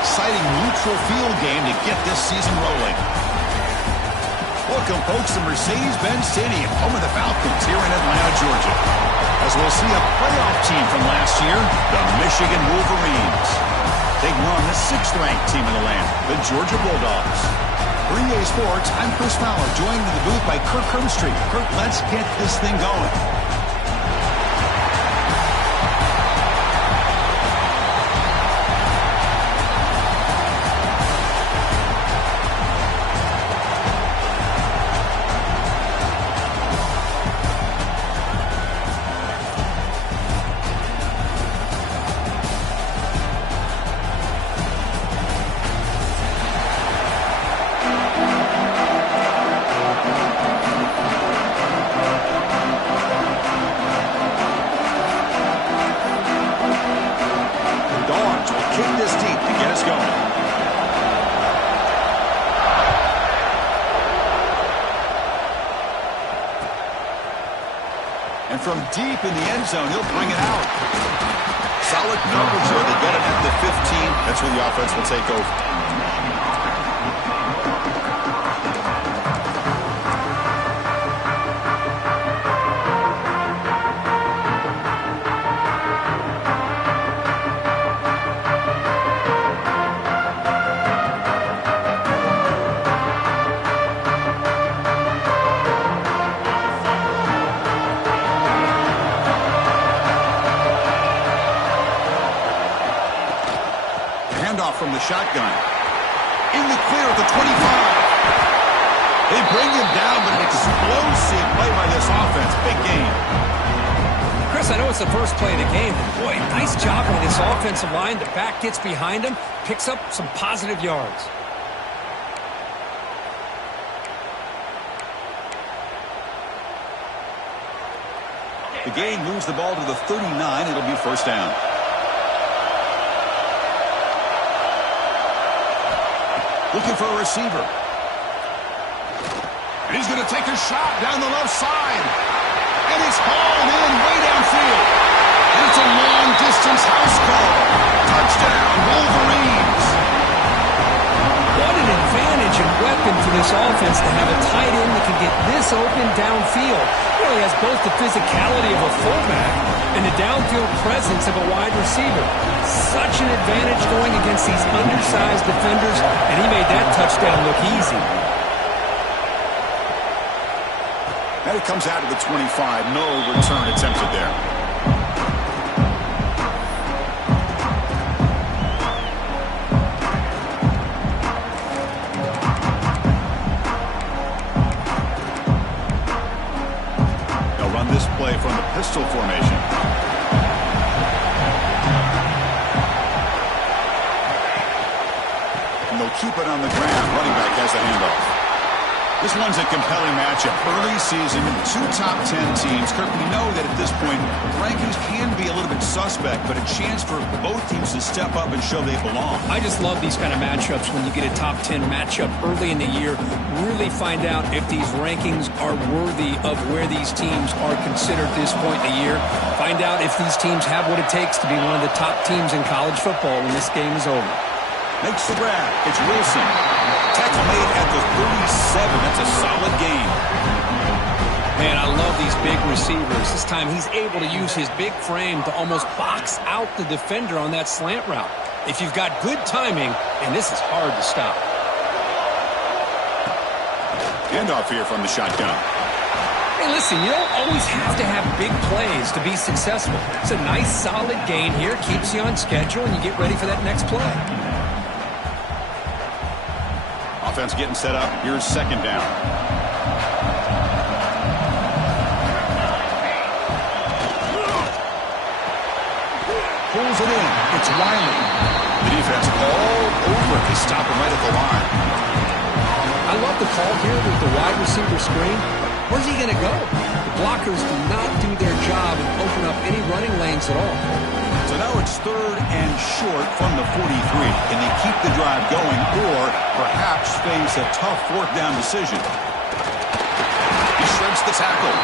exciting neutral field game to get this season rolling. Welcome, folks, to Mercedes-Benz Stadium, home of the Falcons here in Atlanta, Georgia. As we'll see a playoff team from last year, the Michigan Wolverines. Taking on the 6th-ranked team in the land, the Georgia Bulldogs. For EA Sports, I'm Chris Fowler, joined in the booth by Kirk Hermstreet. Kirk, let's get this thing going. And from deep in the end zone, he'll bring it out. Solid coverage here. They get it at the 15. That's where the offense will take over. From the shotgun. In the clear at the 25. They bring him down, but an explosive play by this offense. Big game. Chris, I know it's the first play of the game, but boy, nice job by this offensive line. The back gets behind him, picks up some positive yards. The game moves the ball to the 39. It'll be first down. Looking for a receiver. And he's going to take a shot down the left side. And it's hauled in way downfield. And it's a long-distance house call. Touchdown, Wolverines. What an advantage and weapon for this offense to have a tight end that can get this open downfield. Really has both the physicality of a fullback and the downfield presence of a wide receiver. Such an advantage going against these undersized defenders, and he made that touchdown look easy. And it comes out of the 25. No return attempted there. They'll run this play from the pistol formation. Keep it on the ground. Running back has the handoff. This one's a compelling matchup. Early season, 2 top 10 teams. Kirk, we know that at this point, rankings can be a little bit suspect, but a chance for both teams to step up and show they belong. I just love these kind of matchups when you get a top 10 matchup early in the year. Really find out if these rankings are worthy of where these teams are considered at this point in the year. Find out if these teams have what it takes to be one of the top teams in college football when this game is over. Makes the grab. It's Wilson. Tackle made at the 37. That's a solid game. Man, I love these big receivers. This time he's able to use his big frame to almost box out the defender on that slant route. If you've got good timing, and this is hard to stop. Handoff here from the shotgun. Hey, listen, you don't always have to have big plays to be successful. It's a nice, solid gain here. Keeps you on schedule, and you get ready for that next play. Offense getting set up. Here's second down. Pulls it in. It's Riley. The defense all over it. They stop him right at the line. I love the call here with the wide receiver screen. Where's he going to go? The blockers do not do their job and open up any running lanes at all. So now it's 3rd and short from the 43. Can they keep the drive going or perhaps face a tough 4th down decision? He shreds the tackle.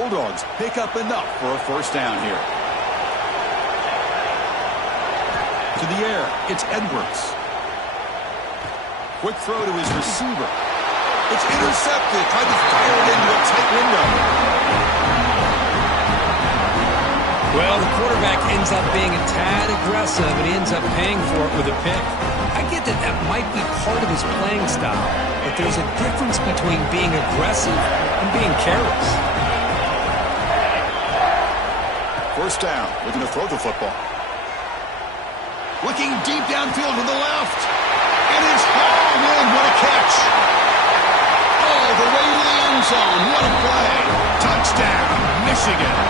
Bulldogs pick up enough for a first down here. To the air, it's Edwards. Quick throw to his receiver. It's intercepted. Tried to fire it into a tight window. Well, the quarterback ends up being a tad aggressive, and he ends up paying for it with a pick. I get that that might be part of his playing style, but there's a difference between being aggressive and being careless. First down, looking to throw the football. Looking deep downfield to the left. It is hauled in. What a catch. All the way to the end zone. What a play. Touchdown, Michigan.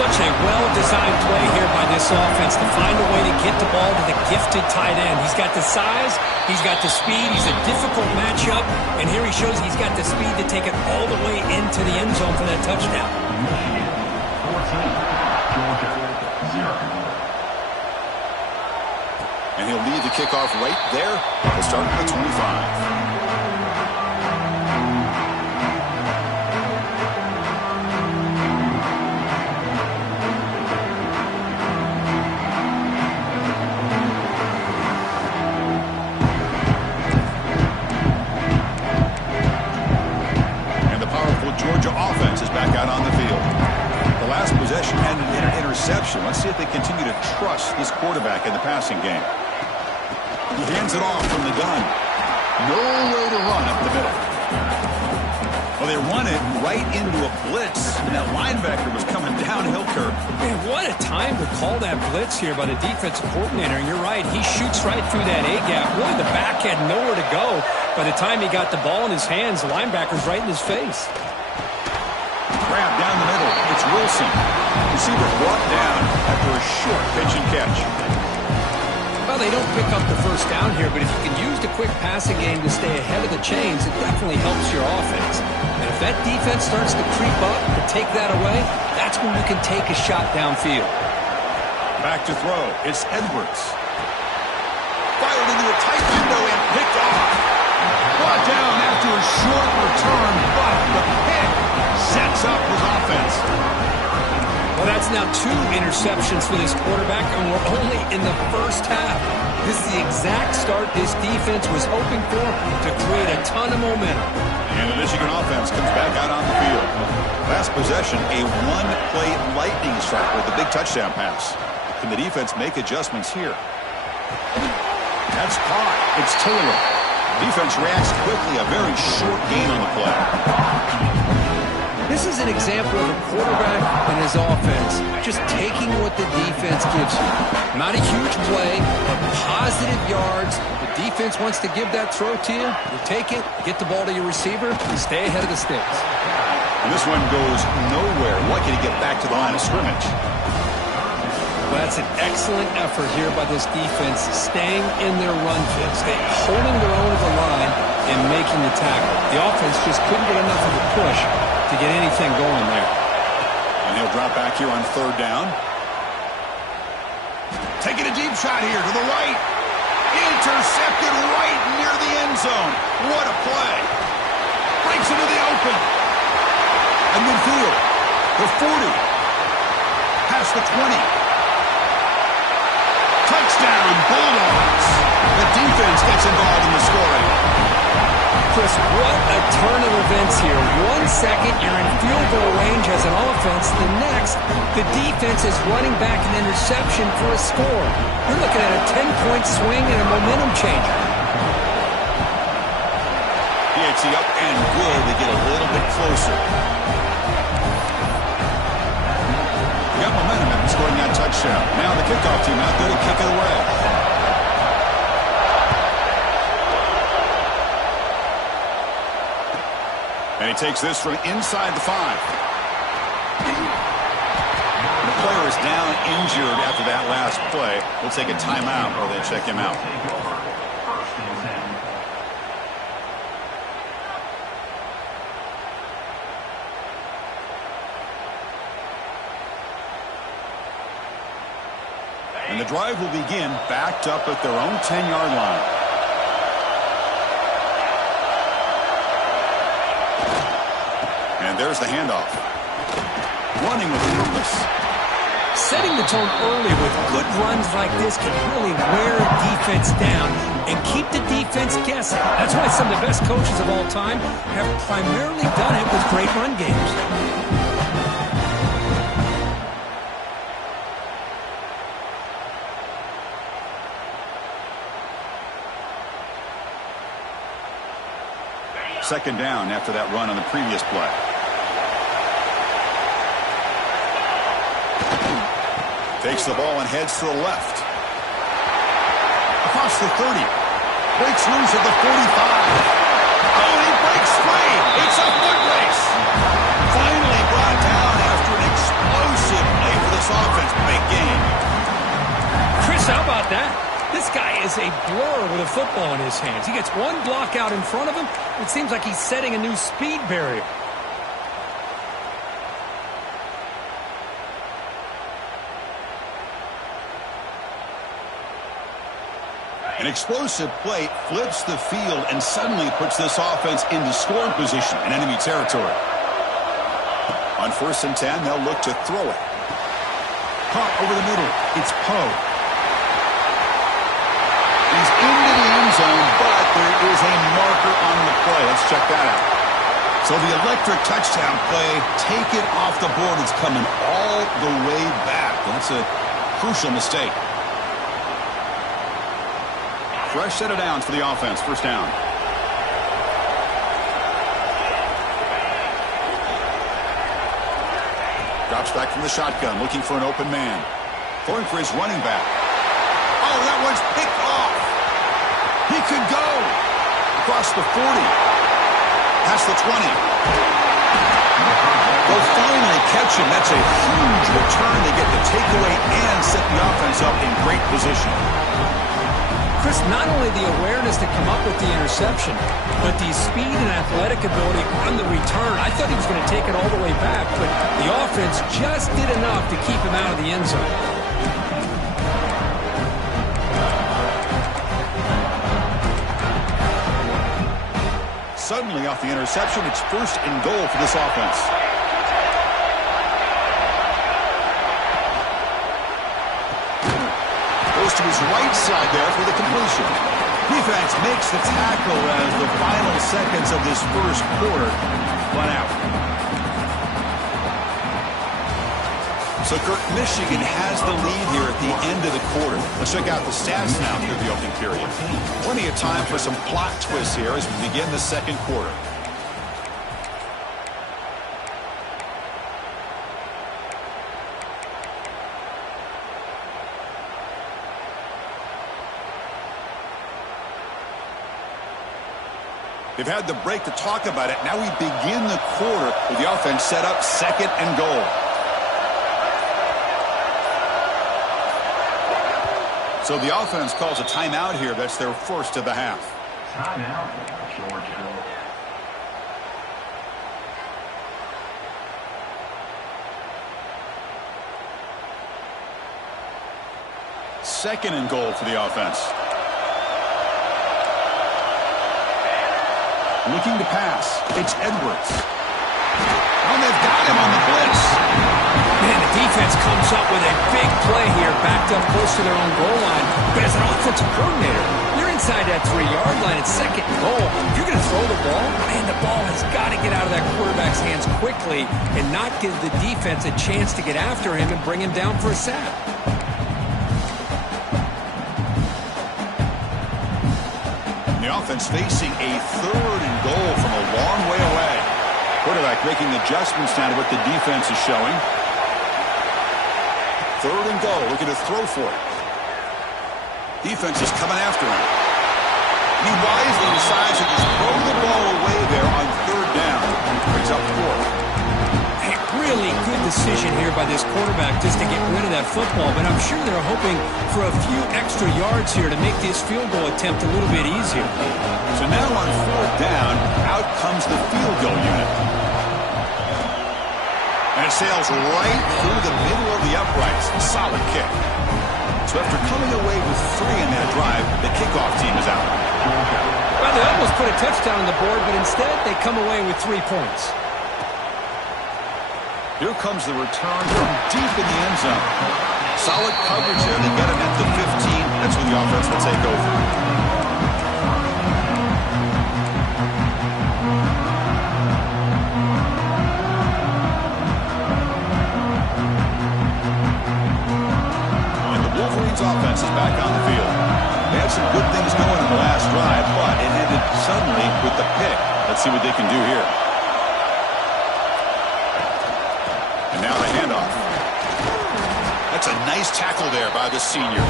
Such a well-designed play here by this offense to find a way to get the ball to the gifted tight end. He's got the size, he's got the speed, he's a difficult matchup, and here he shows he's got the speed to take it all the way into the end zone for that touchdown. Michigan 14, Georgia 0. And he'll lead the kickoff right there. He'll start at the 25. Georgia offense is back out on the field. The last possession ended in an interception. Let's see if they continue to trust this quarterback in the passing game. He hands it off from the gun. No way to run up the middle. Well, they run it right into a blitz, and that linebacker was coming downhill curve. Man, what a time to call that blitz here by the defensive coordinator. And you're right, he shoots right through that A-gap. Really, the back had nowhere to go. By the time he got the ball in his hands, the linebacker's right in his face. Grab down the middle. It's Wilson. Receiver brought down after a short pitch and catch. Well, they don't pick up the first down here, but if you can use the quick passing game to stay ahead of the chains, it definitely helps your offense. And if that defense starts to creep up to take that away, that's when you can take a shot downfield. Back to throw. It's Edwards. Fired into a tight window and picked off. Brought down after a short return, but the pick sets up his offense. Well, that's now 2 interceptions for this quarterback, and we're only in the first half. This is the exact start this defense was hoping for to create a ton of momentum. And the Michigan offense comes back out on the field. Last possession, a one-play lightning strike with a big touchdown pass. Can the defense make adjustments here? That's caught. It's Taylor. Defense reacts quickly. A very short gain on the play. This is an example of a quarterback and his offense just taking what the defense gives you. Not a huge play, but positive yards. The defense wants to give that throw to you. You take it, get the ball to your receiver, and stay ahead of the sticks. And this one goes nowhere. Lucky to get back to the line of scrimmage. Well, that's an excellent effort here by this defense, staying in their run fit, holding their own at the line and making the tackle. The offense just couldn't get enough of a push to get anything going there. And he'll drop back here on third down. Taking a deep shot here to the right. Intercepted right near the end zone. What a play. Breaks into the open. And midfield. The 40. Past the 20. Touchdown, Bulldogs. The defense gets involved in the scoring. Chris, what a turn of events here. 1 second, you're in field goal range as an offense. The next, the defense is running back an interception for a score. You're looking at a 10-point swing and a momentum changer. PHC up and good. They get a little bit closer. Got momentum after scoring that touchdown. Now the kickoff team out there to kick it away. And he takes this from inside the 5. The player is down injured after that last play. We'll take a timeout while they check him out. And the drive will begin backed up at their own 10-yard line. And And there's the handoff. Running with purpose. Setting the tone early with good runs like this can really wear a defense down and keep the defense guessing. That's why some of the best coaches of all time have primarily done it with great run games. Second down after that run on the previous play. Takes the ball and heads to the left. Across the 30. Breaks loose at the 45. Oh, he breaks free. It's a foot race. Finally brought down after an explosive play for this offense. Big game. Chris, how about that? This guy is a blur with a football in his hands. He gets one block out in front of him. It seems like he's setting a new speed barrier. An explosive play flips the field and suddenly puts this offense into scoring position in enemy territory. On 1st and 10, they'll look to throw it. Caught over the middle. It's Poe. He's into the end zone, but there is a marker on the play. Let's check that out. So the electric touchdown play, take it off the board. It's coming all the way back. That's a crucial mistake. Fresh set of downs for the offense. First down. Drops back from the shotgun, looking for an open man. Throwing for his running back. Oh, that one's picked off. He could go. Across the 40. Past the 20. They'll finally catch him. That's a huge return. They get the takeaway and set the offense up in great position. Chris, not only the awareness to come up with the interception, but the speed and athletic ability on the return. I thought he was going to take it all the way back, but the offense just did enough to keep him out of the end zone. Suddenly off the interception, it's 1st and goal for this offense. To his right side there for the completion. Defense makes the tackle as the final seconds of this first quarter run out. So, Kirk, Michigan has the lead here at the end of the quarter. Let's check out the stats now through the opening period. Plenty of time for some plot twists here as we begin the second quarter. They've had the break to talk about it. Now we begin the quarter with the offense set up 2nd and goal. So the offense calls a timeout here. That's their first of the half. Timeout, Georgia. Second and goal for the offense. Looking to pass. It's Edwards. Oh, they've got him on the blitz. Man, the defense comes up with a big play here, backed up close to their own goal line. But as an offensive coordinator, you're inside that 3-yard line at 2nd and goal. If you're going to throw the ball, man, the ball has got to get out of that quarterback's hands quickly and not give the defense a chance to get after him and bring him down for a sack. The offense facing a 3rd and goal from a long way away. Quarterback making adjustments now to what the defense is showing. 3rd and goal, looking to throw for it. Defense is coming after him. He wisely decides to just throw the ball away there on 3rd down. Brings up 4th. Really good decision here by this quarterback just to get rid of that football, but I'm sure they're hoping for a few extra yards here to make this field goal attempt a little bit easier. So now on 4th down, out comes the field goal unit. And it sails right through the middle of the uprights. Solid kick. So after coming away with 3 in that drive, the kickoff team is out. Well, they almost put a touchdown on the board, but instead they come away with 3 points. Here comes the return from deep in the end zone. Solid coverage there. They get him at the 15. That's when the offense will take over. And the Wolverines offense is back on the field. They had some good things going in the last drive, but it ended suddenly with the pick. Let's see what they can do here. And now the handoff. That's a nice tackle there by the senior.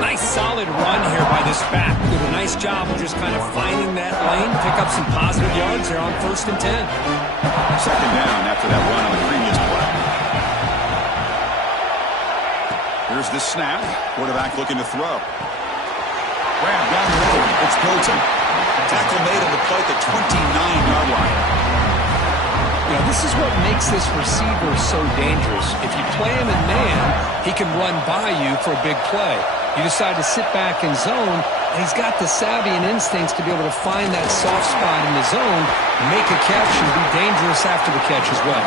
Nice solid run here by this back. Did a nice job of just kind of finding that lane, pick up some positive yards there on 1st and 10. Second down after that run on the previous play. Here's the snap. Quarterback looking to throw. Grab down the road. It's Hilton. Tackle made on the play at the 29-yard line. You know, this is what makes this receiver so dangerous. If you play him in man, he can run by you for a big play. You decide to sit back in zone, and he's got the savvy and instincts to be able to find that soft spot in the zone, make a catch, and be dangerous after the catch as well.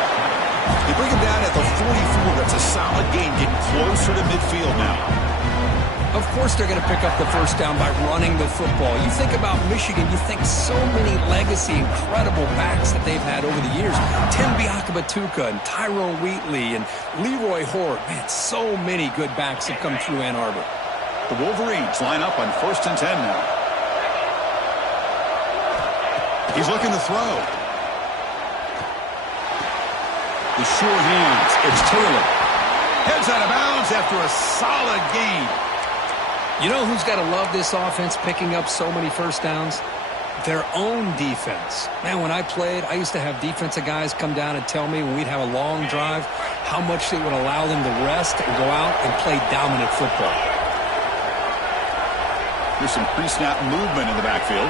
They bring him down at the 44. That's a solid gain, getting closer to midfield now. Of course they're going to pick up the first down by running the football. You think about Michigan, you think so many legacy, incredible backs that they've had over the years. Tim Biakabatuka and Tyrone Wheatley and Leroy Horde. Man, so many good backs have come through Ann Arbor. The Wolverines line up on 1st and 10 now. He's looking to throw. The sure hands. It's Taylor. Heads out of bounds after a solid gain. You know who's got to love this offense picking up so many first downs? Their own defense. Man, when I played, I used to have defensive guys come down and tell me when we'd have a long drive how much it would allow them to rest and go out and play dominant football. Here's some pre-snap movement in the backfield.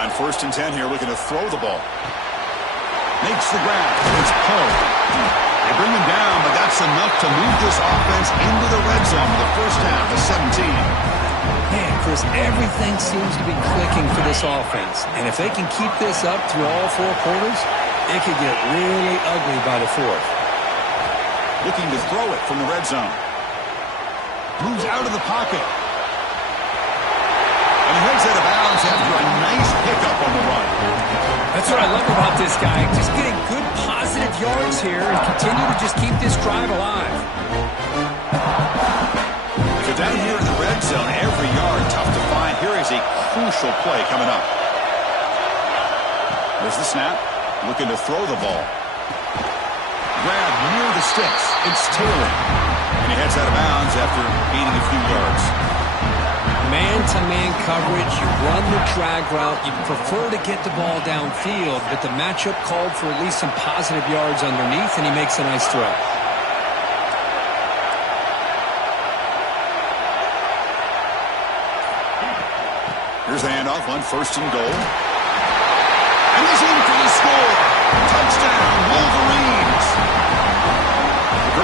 On 1st and 10 here, looking to throw the ball. Makes the grab. It's Poe. They bring him down, but that's enough to move this offense into the red zone for the first half of 17. Man, Chris, everything seems to be clicking for this offense. And if they can keep this up through all 4 quarters, it could get really ugly by the 4th. Looking to throw it from the red zone. Moves out of the pocket. And he heads out of bounds after a nice pickup on the run. That's what I love about this guy. Just getting good positive yards here and continue to just keep this drive alive. So down here in the red zone, every yard tough to find. Here is a crucial play coming up. There's the snap. Looking to throw the ball. Grab near the sticks. It's Taylor. And he heads out of bounds after gaining a few yards. Man-to-man coverage, you run the drag route, you prefer to get the ball downfield, but the matchup called for at least some positive yards underneath, and he makes a nice throw. Here's the handoff on 1st and goal. And he's in for the score. Touchdown, Wolverines.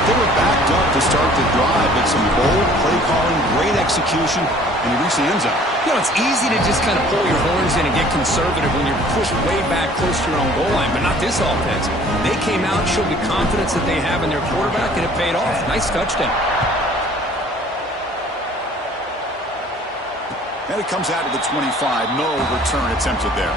They were backed up to start the drive, but some bold play calling, great execution, and he reached the end zone. You know, it's easy to just kind of pull your horns in and get conservative when you're pushed way back close to your own goal line, but not this offense. They came out, showed the confidence that they have in their quarterback, and it paid off. Nice touchdown. And it comes out of the 25. No return attempted there.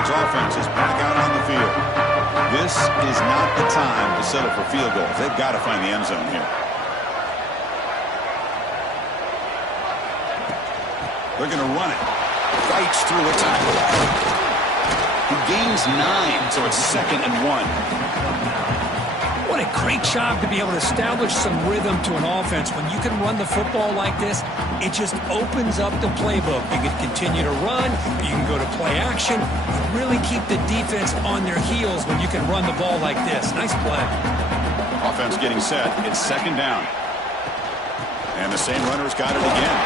Offense is back out on the field. This is not the time to settle for field goals. They've got to find the end zone here. They're going to run it. Fights through a tackle. He gains 9, so it's 2nd and 1. What a great job to be able to establish some rhythm to an offense. When you can run the football like this, it just opens up the playbook. You can continue to run. You can go to play action. You really keep the defense on their heels when you can run the ball like this. Nice play. Offense getting set. It's 2nd down. And the same runner's got it again.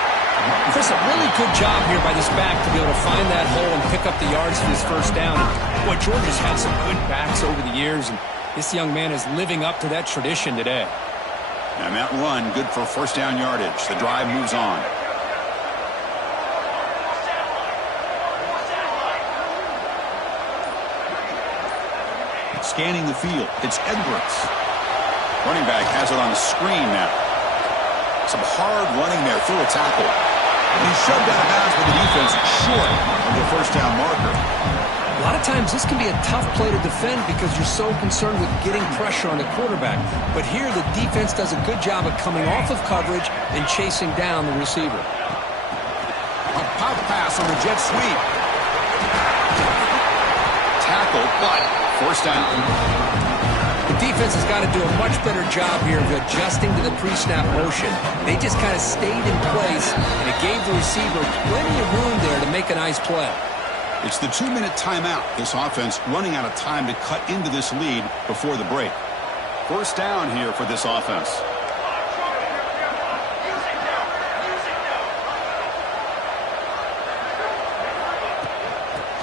Chris, a really good job here by this back to be able to find that hole and pick up the yards for this first down. And, boy, Georgia's had some good backs over the years, and this young man is living up to that tradition today. And that run, good for first down yardage. The drive moves on. Scanning the field, it's Edwards. Running back has it on the screen now. Some hard running there through a tackle. And he's shoved out of bounds with the defense short of the first down marker. A lot of times this can be a tough play to defend because you're so concerned with getting pressure on the quarterback. But here the defense does a good job of coming off of coverage and chasing down the receiver. A pop pass on the jet sweep. Tackle, but first down. The defense has got to do a much better job here of adjusting to the pre-snap motion. They just kind of stayed in place, and it gave the receiver plenty of room there to make a nice play. It's the 2-minute timeout. This offense running out of time to cut into this lead before the break. First down here for this offense.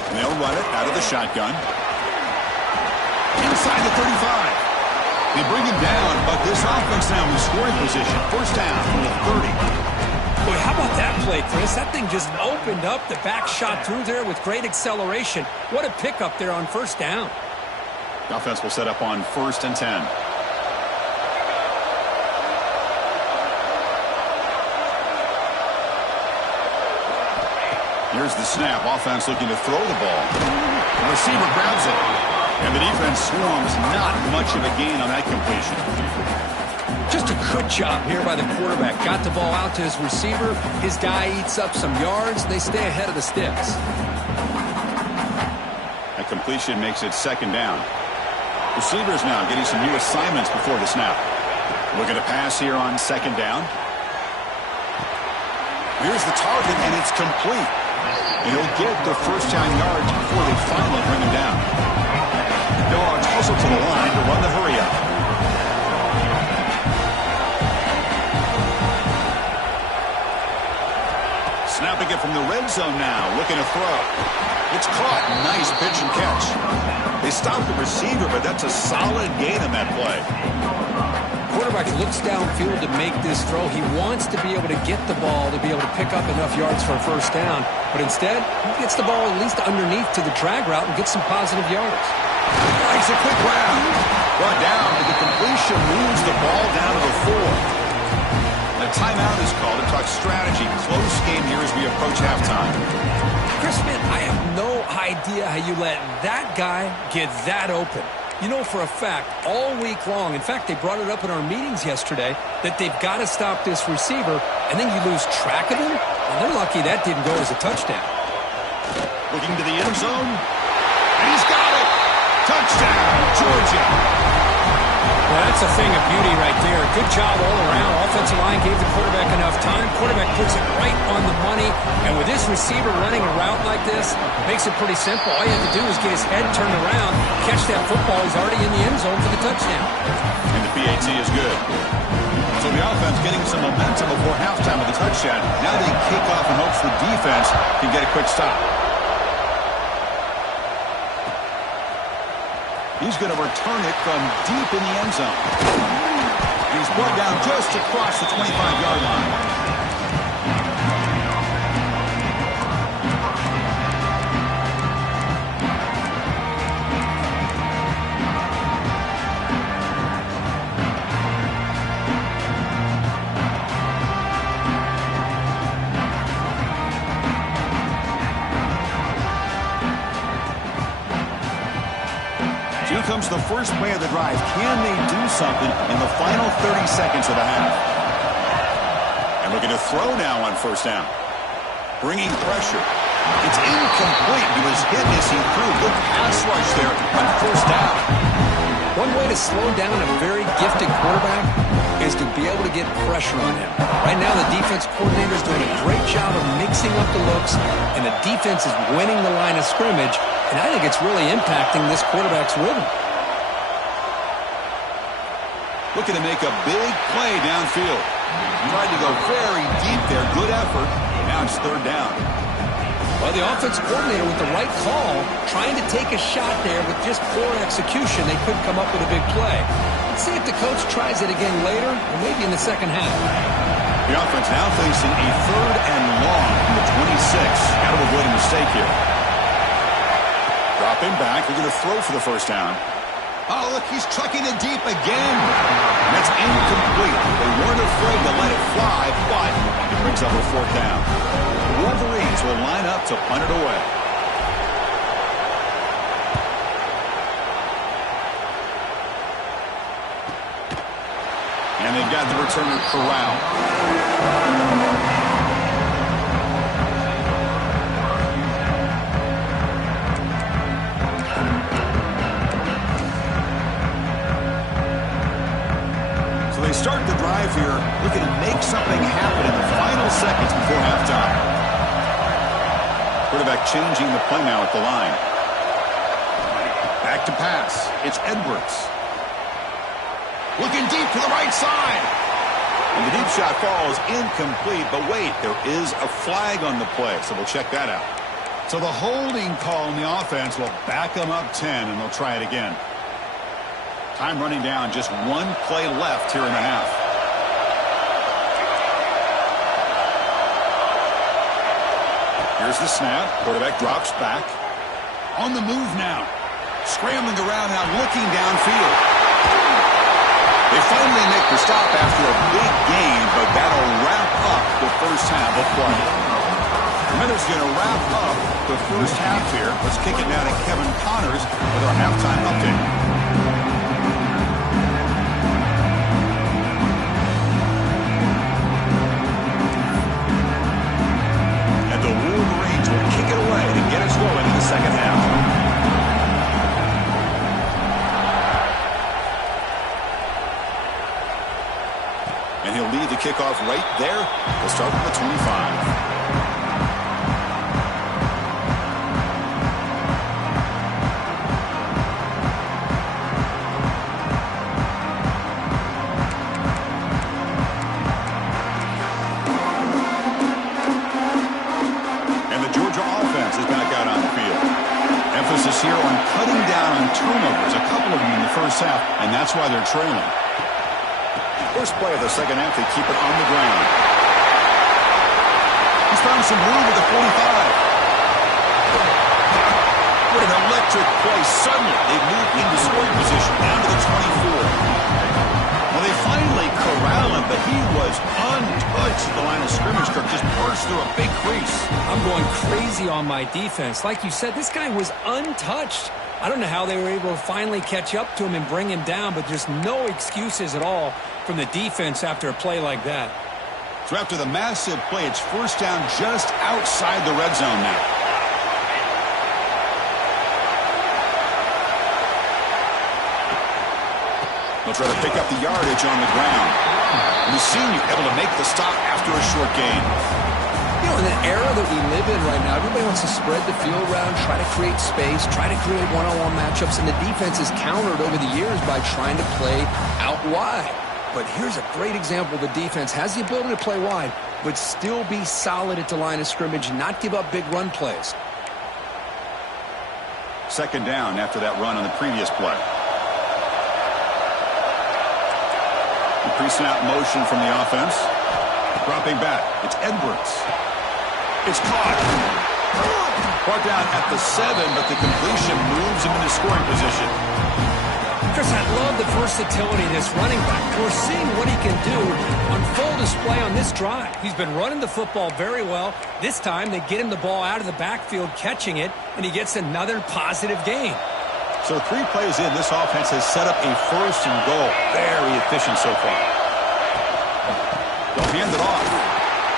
And they'll run it out of the shotgun. Inside the 35. They bring him down, but this offense now in scoring position. First down from the 30. Boy, how about that play, Chris? That thing just opened up. The back shot through there with great acceleration. What a pickup there on first down. The offense will set up on 1st and 10. Here's the snap. Offense looking to throw the ball. The receiver grabs it. And the defense swarms. Not much of a gain on that completion. Just a good job here by the quarterback. Got the ball out to his receiver. His guy eats up some yards. They stay ahead of the sticks. That completion makes it 2nd down. Receivers now getting some new assignments before the snap. Looking to pass here on 2nd down. Here's the target, and it's complete. And he'll get the first down yards before they finally bring him down. The Dogs hustle to the line to run the hurry up. Snapping it from the red zone now, looking to throw. It's caught. Nice pitch and catch. They stopped the receiver, but that's a solid gain on that play. Quarterback looks downfield to make this throw. He wants to be able to get the ball to be able to pick up enough yards for a first down. But instead, he gets the ball at least underneath to the drag route and gets some positive yards. Nice, a quick round. Brought down, but the completion moves the ball down to the 4. A timeout is called to talk strategy. Close game here as we approach halftime. Chris, man, I have no idea how you let that guy get that open. You know for a fact, all week long, in fact, they brought it up in our meetings yesterday, that they've got to stop this receiver, and then you lose track of him? Well, they're lucky that didn't go as a touchdown. Looking to the end zone, and he's got it! Touchdown, Georgia! Well, that's a thing of beauty right there. Good job all around. Offensive line gave the quarterback enough time. Quarterback puts it right on the money. And with this receiver running a route like this, makes it pretty simple. All you have to do is get his head turned around, catch that football. He's already in the end zone for the touchdown. And the PAT is good. So the offense getting some momentum before halftime with the touchdown. Now they kick off in hopes the defense can get a quick stop. He's going to return it from deep in the end zone. He's brought down just across the 25-yard line. Here comes the first play of the drive. Can they do something in the final 30 seconds of the half? And looking to throw now on first down. Bringing pressure. It's incomplete. He was hit as he threw. Good pass rush there on first down. One way to slow down a very gifted quarterback is to be able to get pressure on him. Right now, the defense coordinator is doing a great job of mixing up the looks, and the defense is winning the line of scrimmage, and I think it's really impacting this quarterback's rhythm. Looking to make a big play downfield. Tried to go very deep there. Good effort. Now it's third down. Well, the offense coordinator with the right call, trying to take a shot there with just poor execution. They couldn't come up with a big play. see if the coach tries it again later, or maybe in the second half. The offense now facing a 3rd and long from the 26. Got to avoid a mistake here. Dropping back. They're going to throw for the first down. Oh, look, he's trucking it deep again. And that's incomplete. They weren't afraid to let it fly, but it brings up a 4th down. The Wolverines will line up to punt it away. And they've got the returner corralled. So they start the drive here, looking to make something happen in the final seconds before halftime. Quarterback changing the play now at the line. Back to pass. It's Edwards. Looking deep to the right side. And the deep shot falls incomplete. But wait, there is a flag on the play, so we'll check that out. So the holding call on the offense will back them up 10, and they'll try it again. Time running down, just 1 play left here in the half. Here's the snap. Quarterback drops back. On the move now. Scrambling around now, looking downfield. They finally make the stop after a big gain, but that'll wrap up the first half of play. The Miners going to wrap up the first half here. Let's kick it now to Kevin Connors with our halftime update. And the Wolverines will kick it away to get us going in the second half. And he'll lead the kickoff right there. We'll start with the 25. And the Georgia offense is back out on the field. Emphasis here on cutting down on turnovers, a couple of them in the first half, and that's why they're trailing. First play of the second half, they keep it on the ground. He's found some room at the 45. What an electric play. Suddenly, they move into scoring position down to the 24. Well, they finally corral him, but he was untouched at the line of scrimmage. Kirk just burst through a big crease. I'm going crazy on my defense. Like you said, this guy was untouched. I don't know how they were able to finally catch up to him and bring him down, but just no excuses at all from the defense after a play like that. So after the massive play, it's first down just outside the red zone now. They'll try to pick up the yardage on the ground. And the senior able to make the stop after a short gain. You know, in the era that we live in right now, everybody wants to spread the field around, try to create space, try to create one-on-one matchups, and the defense is countered over the years by trying to play out wide. But here's a great example. The defense has the ability to play wide, but still be solid at the line of scrimmage, not give up big run plays. Second down after that run on the previous play. The pre-snap motion from the offense. Dropping back. It's Edwards. It's caught. Brought down at the 7, but the completion moves him into scoring position. Chris, I love the versatility of this running back. We're seeing what he can do on full display on this drive. He's been running the football very well. This time, they get him the ball out of the backfield, catching it, and he gets another positive gain. So 3 plays in, this offense has set up a first and goal. Very efficient so far. They'll hand it off.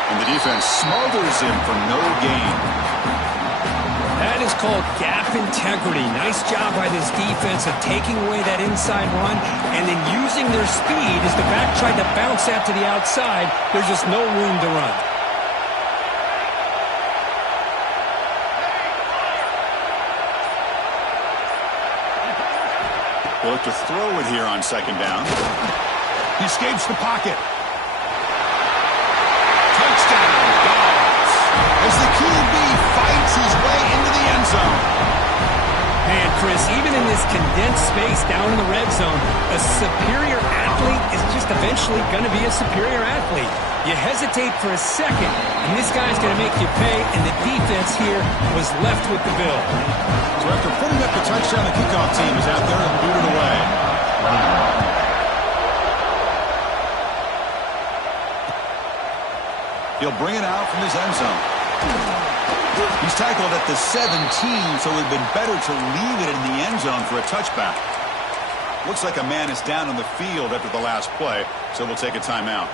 And the defense smothers him for no gain. That is called gap integrity. Nice job by this defense of taking away that inside run and then using their speed as the back tried to bounce that to the outside. There's just no room to run. They look to throw it here on second down. He escapes the pocket. Touchdown, Dogs. As the QB fights his way into the end zone. Man, Chris, even in this condensed space down in the red zone, a superior athlete is just eventually going to be a superior athlete. You hesitate for a second, and this guy's going to make you pay, and the defense here was left with the bill. So after putting up the touchdown, the kickoff team is out there and booted away. He'll bring it out from his end zone. He's tackled at the 17, so it would have been better to leave it in the end zone for a touchback. Looks like a man is down on the field after the last play, so we'll take a timeout.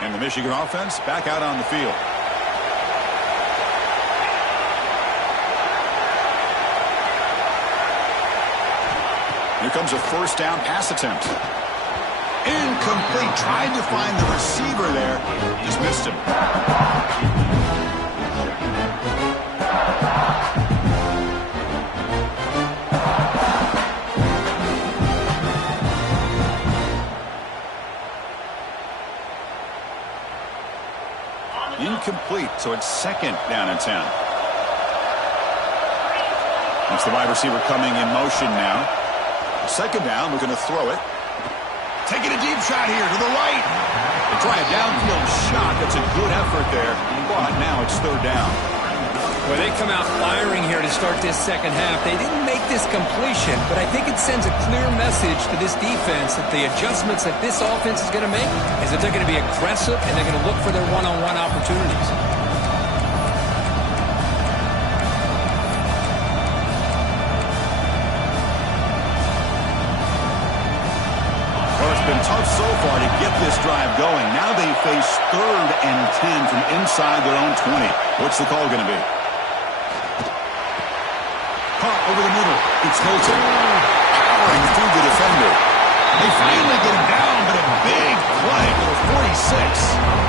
And the Michigan offense back out on the field. Here comes a first down pass attempt. Incomplete. Tried to find the receiver there. Just missed him. Incomplete. So it's second down and 10. That's the wide receiver coming in motion now. Second down, we're going to throw it. Taking a deep shot here to the right. They try a downfield shot. That's a good effort there. But now it's third down. Well, they come out firing here to start this second half. They didn't make this completion, but I think it sends a clear message to this defense that the adjustments that this offense is going to make is that they're going to be aggressive and they're going to look for their one-on-one opportunities. Been tough so far to get this drive going. Now they face 3rd and 10 from inside their own 20. What's the call going to be? Caught over the middle. It's Hilton. Powering through the defender. They finally get him down, but a big play for the 46.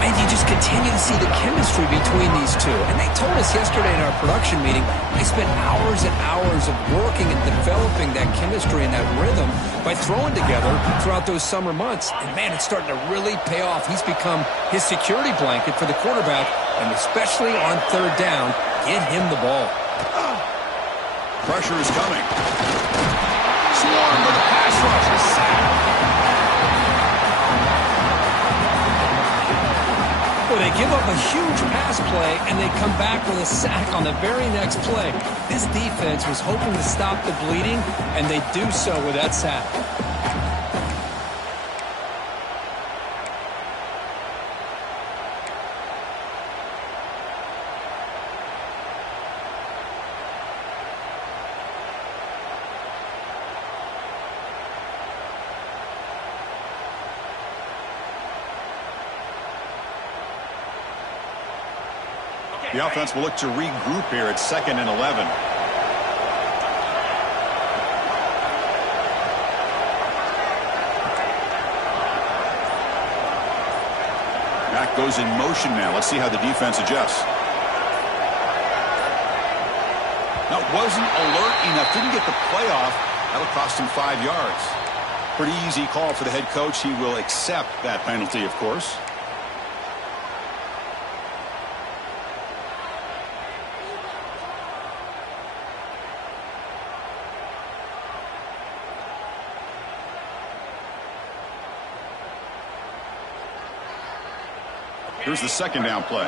And you just continue to see the chemistry between these two. And they told us yesterday in our production meeting, they spent hours and hours of working and developing that chemistry and that rhythm by throwing together throughout those summer months. And, man, it's starting to really pay off. He's become his security blanket for the quarterback, and especially on third down, get him the ball. Pressure is coming. Swarmed with a pass rush. A sack. Well, they give up a huge pass play, and they come back with a sack on the very next play. This defense was hoping to stop the bleeding, and they do so with that sack. The offense will look to regroup here at 2nd and 11. Back goes in motion now. Let's see how the defense adjusts. Now, wasn't alert enough. Didn't get the play off. That'll cost him 5 yards. Pretty easy call for the head coach. He will accept that penalty, of course. Here's the second down play.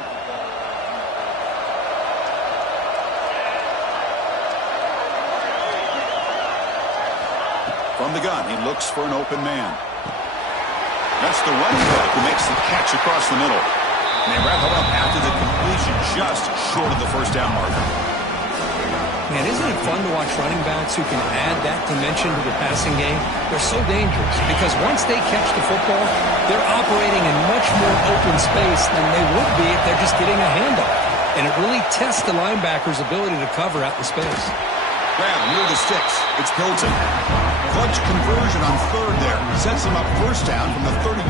From the gun, he looks for an open man. That's the running back who makes the catch across the middle. And they wrap it up after the completion, just short of the first down marker. Man, isn't it fun to watch running backs who can add that dimension to the passing game? They're so dangerous because once they catch the football, they're operating in much more open space than they would be if they're just getting a handoff. And it really tests the linebacker's ability to cover out the space. Grab near the sticks. It's Hilton. Clutch conversion on third there. Sets him up first down from the 31.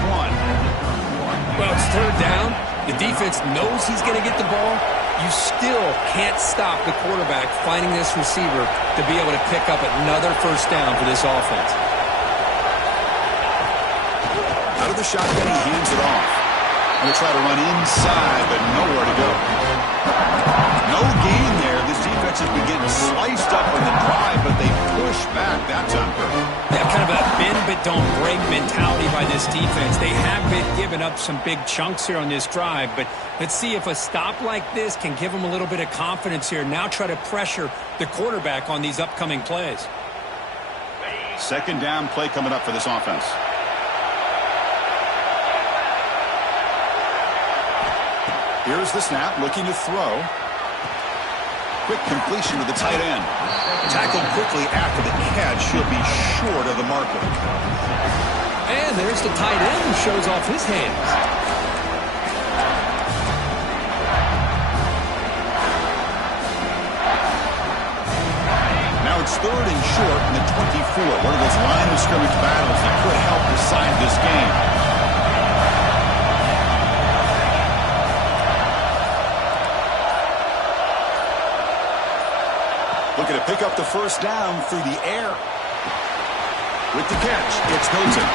Well, it's third down. The defense knows he's going to get the ball. You still can't stop the quarterback finding this receiver to be able to pick up another first down for this offense. Out of the shotgun, he hands it off. Going to try to run inside, but nowhere to go. No gain there. This defense has been getting sliced up on the drive, but they push back that time. Yeah, kind of a bend but don't break mentality by this defense. They have been giving up some big chunks here on this drive, but let's see if a stop like this can give them a little bit of confidence here. Now try to pressure the quarterback on these upcoming plays. Second down play coming up for this offense. Here's the snap, looking to throw. Quick completion to the tight end. Tackled quickly after the catch. He'll be short of the marker. And there's the tight end who shows off his hands. Now it's third and short in the 24. One of those line of scrimmage battles that could help decide this game. Looking to pick up the first down through the air. With the catch, it's Hilton.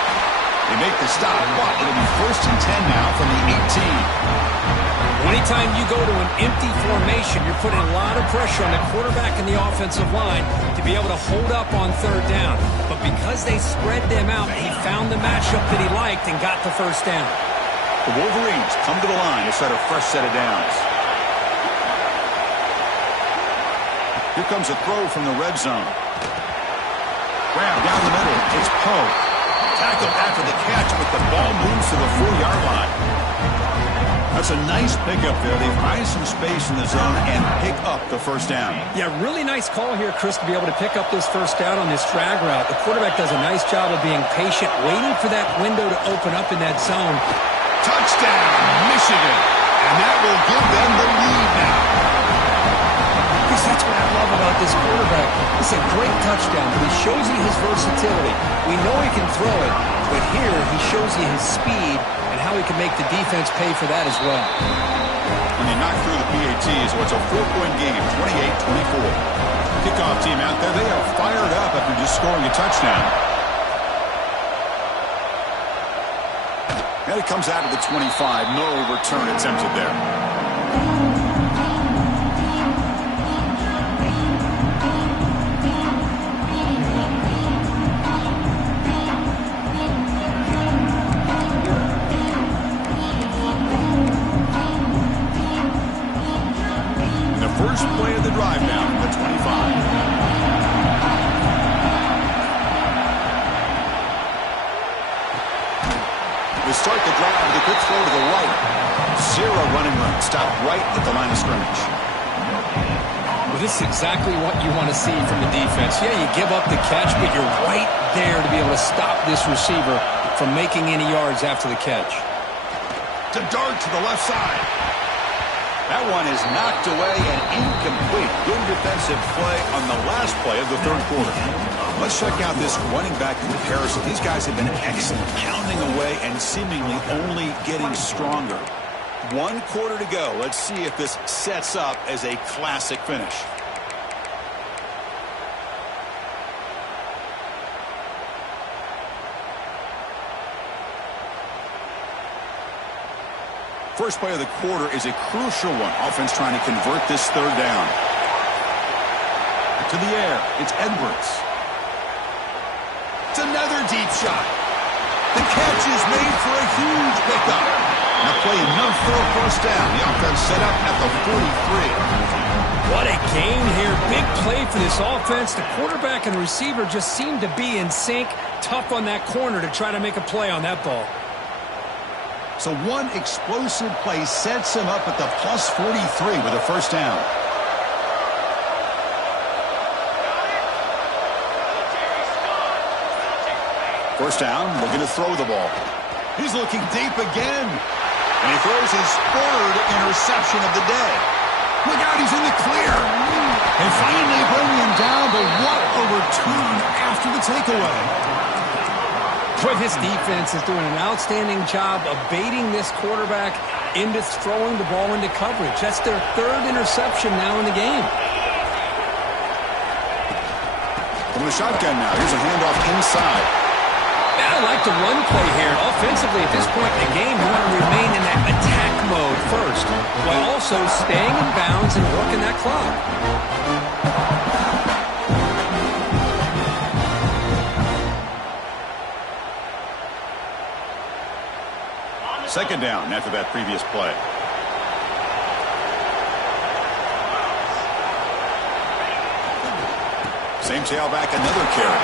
They make the stop, but it'll be first and 10 now from the 18. Anytime you go to an empty formation, you're putting a lot of pressure on the quarterback and the offensive line to be able to hold up on third down. But because they spread them out, he found the matchup that he liked and got the first down. The Wolverines come to the line to start a fresh set of downs. Here comes a throw from the red zone. Grab down the middle. It's Poe. Tackled after the catch, but the ball moves to the 4-yard line. That's a nice pickup there. They find some space in the zone and pick up the first down. Yeah, really nice call here, Chris, to be able to pick up this first down on this drag route. The quarterback does a nice job of being patient, waiting for that window to open up in that zone. Touchdown, Michigan. And that will give them the lead now. That's what I love about this quarterback. It's a great touchdown, but he shows you his versatility. We know he can throw it, but here he shows you his speed and how he can make the defense pay for that as well. When they knock through the PATs, so it's a 4-point game, 28-24. Kickoff team out there, they are fired up after just scoring a touchdown. And it comes out of the 25. No return attempted there. First play of the drive now from the 25. They start the drive with a quick throw to the right. Zero running room. Stop right at the line of scrimmage. Well, this is exactly what you want to see from the defense. Yeah, you give up the catch, but you're right there to be able to stop this receiver from making any yards after the catch. To dart to the left side. That one is knocked away and incomplete. Good defensive play on the last play of the third quarter. Let's check out this running back comparison. These guys have been excellent, pounding away and seemingly only getting stronger. 1 quarter to go. Let's see if this sets up as a classic finish. First play of the quarter is a crucial one. Offense trying to convert this third down. To the air, it's Edwards. It's another deep shot. The catch is made for a huge pickup. Now play enough for a first down. The offense set up at the 43. What a game here. Big play for this offense. The quarterback and receiver just seem to be in sync. Tough on that corner to try to make a play on that ball. So one explosive play sets him up at the plus 43 with a first down. First down, looking to throw the ball. He's looking deep again. And he throws his third interception of the day. Look out, he's in the clear. And finally bring him down, but what a return after the takeaway. Boy, this defense is doing an outstanding job of baiting this quarterback into throwing the ball into coverage. That's their third interception now in the game. From the shotgun now, here's a handoff inside. I like the run play here. Offensively, at this point in the game, you want to remain in that attack mode first, while also staying in bounds and working that clock. Second down after that previous play. Same tailback, another carry.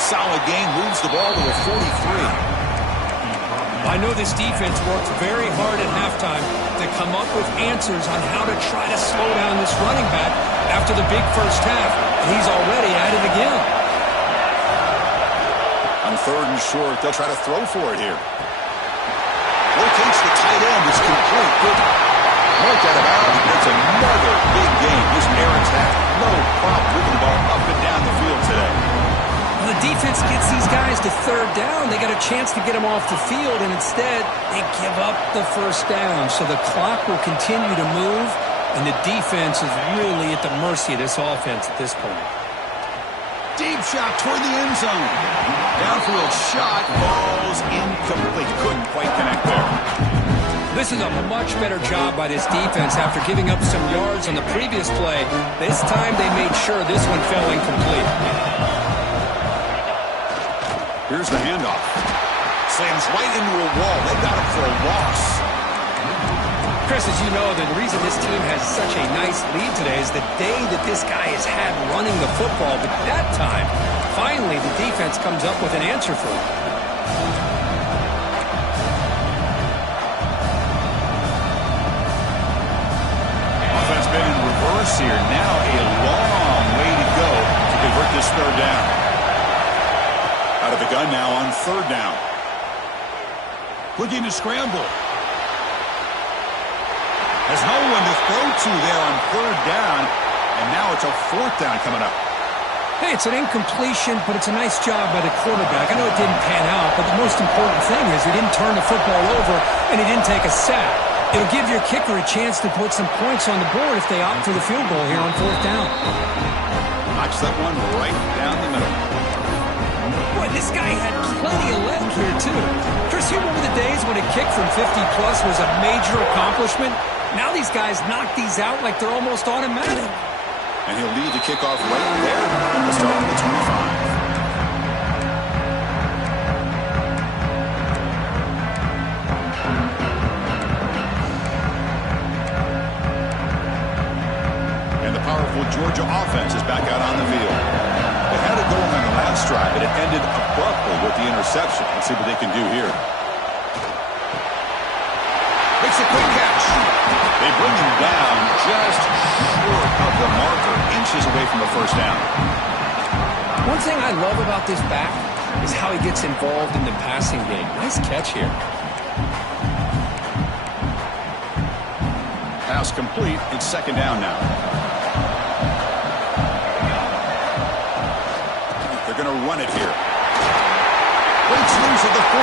Solid game, moves the ball to a 43. I know this defense worked very hard at halftime to come up with answers on how to try to slow down this running back after the big first half. And he's already at it again. On third and short, they'll try to throw for it here. Rotates the tight end, is complete. Good. Marked out of bounds, but it's another big game. This air attack, no problem moving the ball up and down the field today. Well, the defense gets these guys to third down. They got a chance to get them off the field, and instead they give up the first down. So the clock will continue to move, and the defense is really at the mercy of this offense at this point. Deep shot toward the end zone. Downfield shot, falls incomplete. Couldn't quite connect there. This is a much better job by this defense after giving up some yards on the previous play. This time they made sure this one fell incomplete. Here's the handoff. Slams right into a wall. They got him for a loss. Chris, as you know, the reason this team has such a nice lead today is the day that this guy has had running the football. But that time, finally, the defense comes up with an answer for him. Offense been in reverse here. Now a long way to go to convert this third down. Out of the gun now on third down. Looking to scramble. Has no one to throw to there on third down, and now it's a fourth down coming up. Hey, it's an incompletion, but it's a nice job by the quarterback. I know it didn't pan out, but the most important thing is he didn't turn the football over, and he didn't take a sack. It'll give your kicker a chance to put some points on the board if they opt for the field goal here on fourth down. Knocks that one right down the middle. Boy, this guy had plenty of leg here, too. Chris, you remember the days when a kick from 50-plus was a major accomplishment? Now these guys knock these out like they're almost automatic. And he'll lead the kickoff right there at the start of the 25. And the powerful Georgia offense is back out on the field. They had it going on the last drive, but it ended abruptly with the interception. Let's see what they can do here. Makes a quick catch. They bring him down just short of the marker, inches away from the first down. One thing I love about this back is how he gets involved in the passing game. Nice catch here. Pass complete. It's second down now. They're going to run it here. Breaks loose at the 45.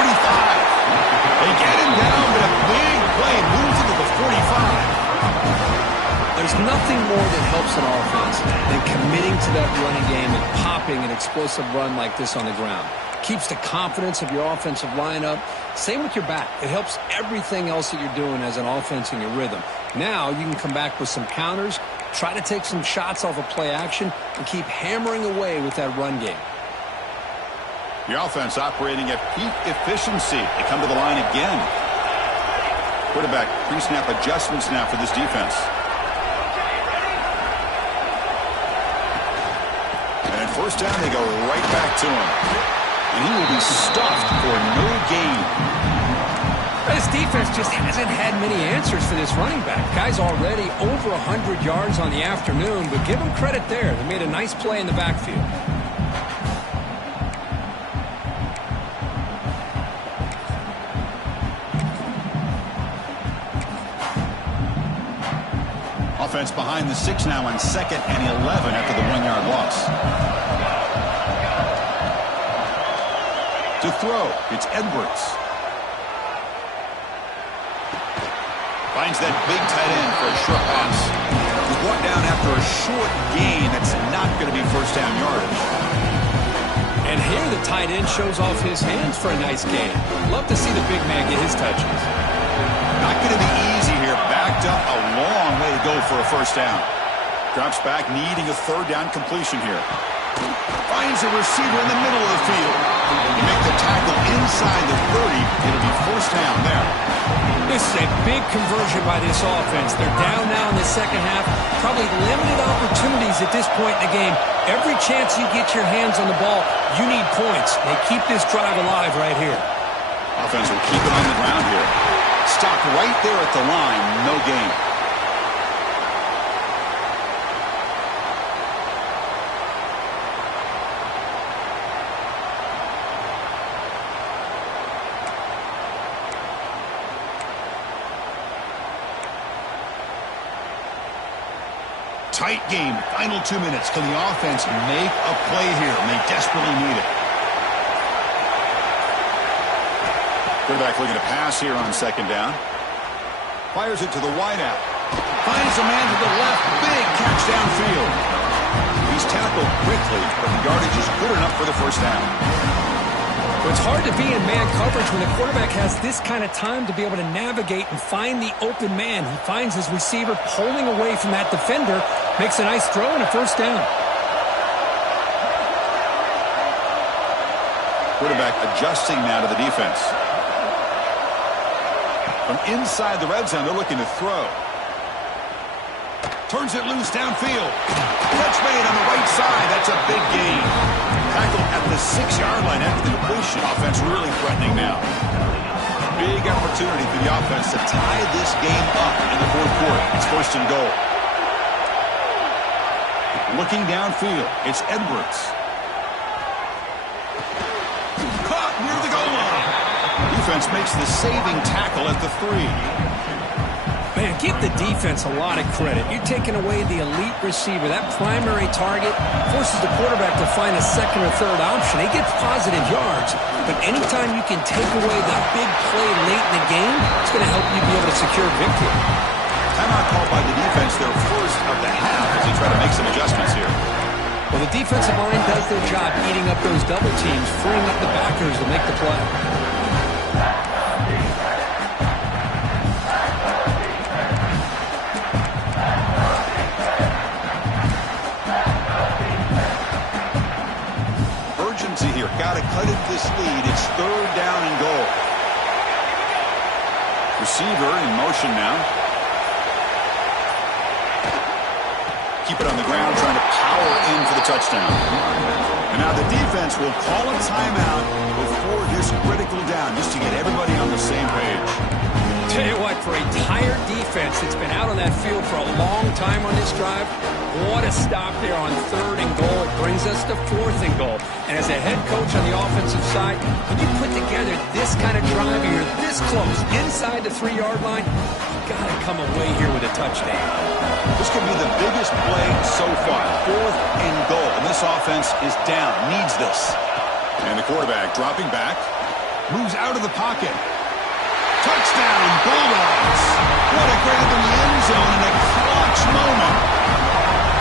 They get him down, but a big play moves into the 45. There's nothing more that helps an offense than committing to that running game and popping an explosive run like this on the ground. Keeps the confidence of your offensive lineup. Same with your back. It helps everything else that you're doing as an offense in your rhythm. Now you can come back with some counters, try to take some shots off of play action, and keep hammering away with that run game. Your offense operating at peak efficiency. They come to the line again. Quarterback pre-snap adjustments now for this defense. And first down, they go right back to him. And he will be stuffed for no gain. This defense just hasn't had many answers for this running back. Guy's already over 100 yards on the afternoon, but give him credit there. They made a nice play in the backfield. Offense behind the 6 now on 2nd and 11 after the 1-yard loss. To throw, it's Edwards. Finds that big tight end for a short pass. He's brought down after a short gain. That's not going to be first down yardage. And here the tight end shows off his hands for a nice gain. Love to see the big man get his touches. Not going to be easy here. Backed up a long way to go for a first down. Drops back, needing a third down completion here. Finds a receiver in the middle of the field. You make the tackle inside the 30. It'll be first down there. This is a big conversion by this offense. They're down now in the second half. Probably limited opportunities at this point in the game. Every chance you get your hands on the ball, you need points. They keep this drive alive right here. Offense will keep it on the ground here. Stopped right there at the line. No gain. Tight game. Final 2 minutes. Can the offense make a play here? And they desperately need it. Quarterback looking to pass here on second down. Fires it to the wideout. Finds a man to the left. Big catch downfield. He's tackled quickly, but the yardage is good enough for the first down. It's hard to be in man coverage when the quarterback has this kind of time to be able to navigate and find the open man. He finds his receiver pulling away from that defender, makes a nice throw and a first down. Quarterback adjusting now to the defense. From inside the red zone, they're looking to throw. Turns it loose downfield. Catch made on the right side. That's a big gain. Tackled at the 6-yard line after the completion. Offense really threatening now. Big opportunity for the offense to tie this game up in the fourth quarter. It's first and goal. Looking downfield, it's Edwards. Caught near the goal line. Defense makes the saving tackle at the 3. Man, give the defense a lot of credit. You're taking away the elite receiver. That primary target forces the quarterback to find a second or third option. He gets positive yards, but anytime you can take away the big play late in the game, it's going to help you be able to secure victory. Timeout called by the defense, their first of the half, as they try to make some adjustments here. Well, the defensive line does their job eating up those double teams, freeing up the backers to make the play. Here. Got to cut into this lead. It's third down and goal. Receiver in motion now. Keep it on the ground, trying to power in for the touchdown. And now the defense will call a timeout before this critical down, just to get everybody on the same page. Tell you what, for a tired defense that's been out on that field for a long time on this drive, what a stop there on third and goal. It brings us to fourth and goal. And as a head coach on the offensive side, when you put together this kind of drive and you're this close inside the 3-yard line, you've got to come away here with a touchdown. This could be the biggest play so far. Fourth and goal. And this offense is down. Needs this. And the quarterback dropping back. Moves out of the pocket. Touchdown, Bulldogs. What a grab in the end zone in a clutch moment.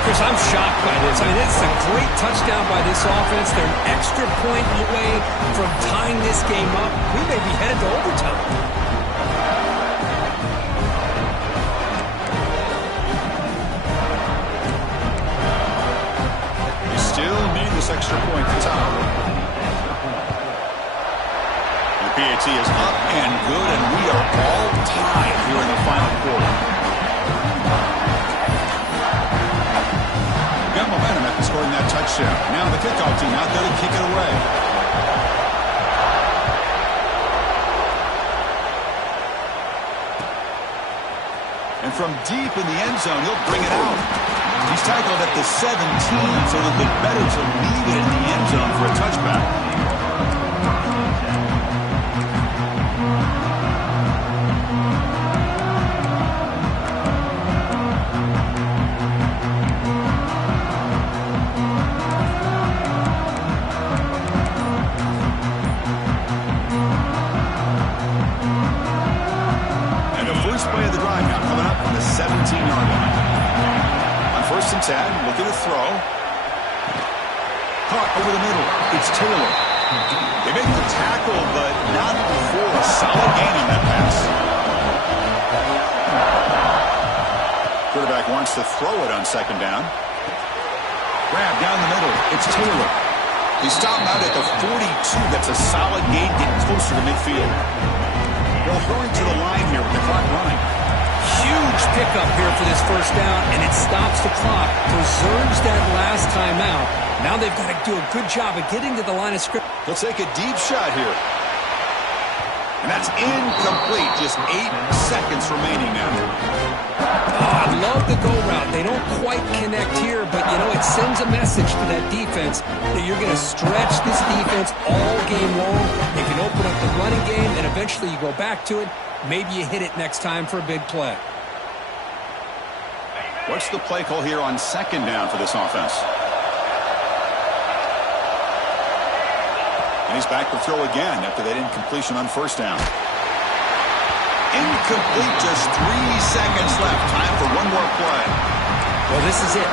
Chris, I'm shocked by this. I mean, it's a great touchdown by this offense. They're an extra point away from tying this game up. We may be headed to overtime. You still need this extra point to tie. PAT is up and good, and we are all tied here in the final quarter. Got momentum after scoring that touchdown. Now the kickoff team out there to kick it away. And from deep in the end zone, he'll bring it out. He's tackled at the 17, so it'll be better to leave it in the end zone for a touchback. First play of the drive now coming up on the 17-yard line. On 1st and 10, looking to throw. Caught over the middle. It's Taylor. They make the tackle, but not before a solid gain on that pass. Quarterback wants to throw it on 2nd down. Grab down the middle. It's Taylor. He stopped out at the 42. That's a solid gain, getting closer to midfield. They'll hurry to the line here with the clock running. Huge pickup here for this 1st down, and it stops the clock, preserves that last timeout. Now they've got to do a good job of getting to the line of scrimmage. He'll take a deep shot here. And that's incomplete. Just 8 seconds remaining now. I love the go route. They don't quite connect here, but, you know, it sends a message to that defense that you're going to stretch this defense all game long. You can open up the running game, and eventually you go back to it. Maybe you hit it next time for a big play. What's the play call here on 2nd down for this offense? And he's back to throw again after that incompletion on 1st down. Incomplete, just 3 seconds left. Time for one more play. Well, this is it.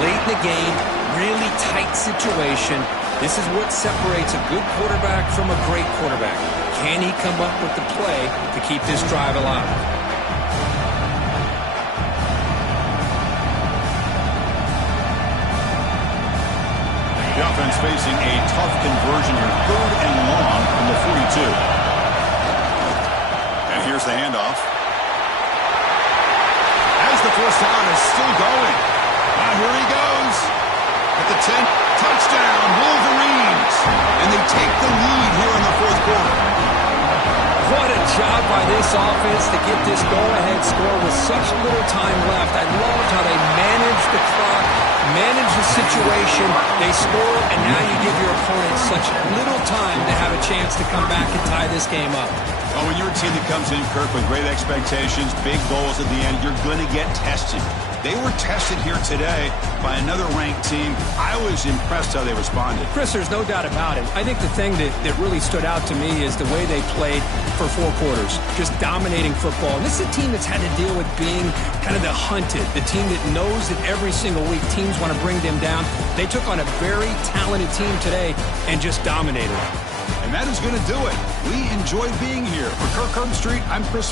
Late in the game, really tight situation. This is what separates a good quarterback from a great quarterback. Can he come up with the play to keep this drive alive? The offense facing a tough conversion here. 3rd and long from the 42. And here's the handoff. As the 1st down is still going. Now here he goes. At the 10, touchdown, Wolverines. And they take the lead here in the 4th quarter. What a job by this offense to get this go-ahead score with such little time left. I loved how they managed the clock, managed the situation. They score, and now you give your opponent such little time to have a chance to come back and tie this game up. Well, when you're a team that comes in, Kirk, with great expectations, big goals at the end, you're going to get tested. They were tested here today by another ranked team. I was impressed how they responded. Chris, there's no doubt about it. I think the thing that really stood out to me is the way they played for 4 quarters, just dominating football. And this is a team that's had to deal with being kind of the hunted, the team that knows that every single week teams want to bring them down. They took on a very talented team today and just dominated. And that is going to do it. We enjoyed being here. For Kirk Herbstreit, I'm Chris